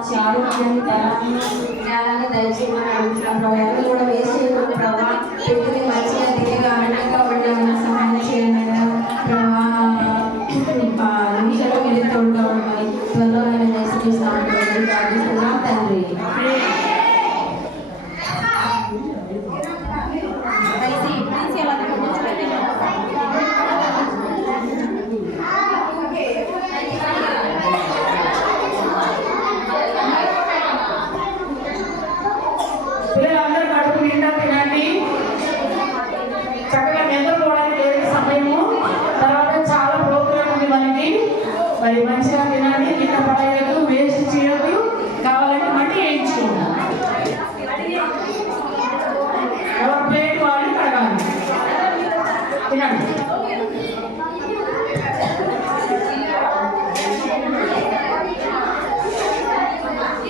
మంచి ఆరోగ్యాన్ని బలాన్ని జ్ఞానాన్ని దయచేయమని అడుగుతున్నాం ప్రభావ. ఎవరు కూడా వేస్ట్ చేయకూడదు ప్రభావ. వ్యక్తిని మంచిగా దిగా అండగా ఉండమని సహాయం చేయండి ప్రభావ. నిమిషాలు మీరు తోడుగా ఉండమని త్వరలో నేను నేర్చుకున్నాను ప్రార్థిస్తున్నాం తండ్రి.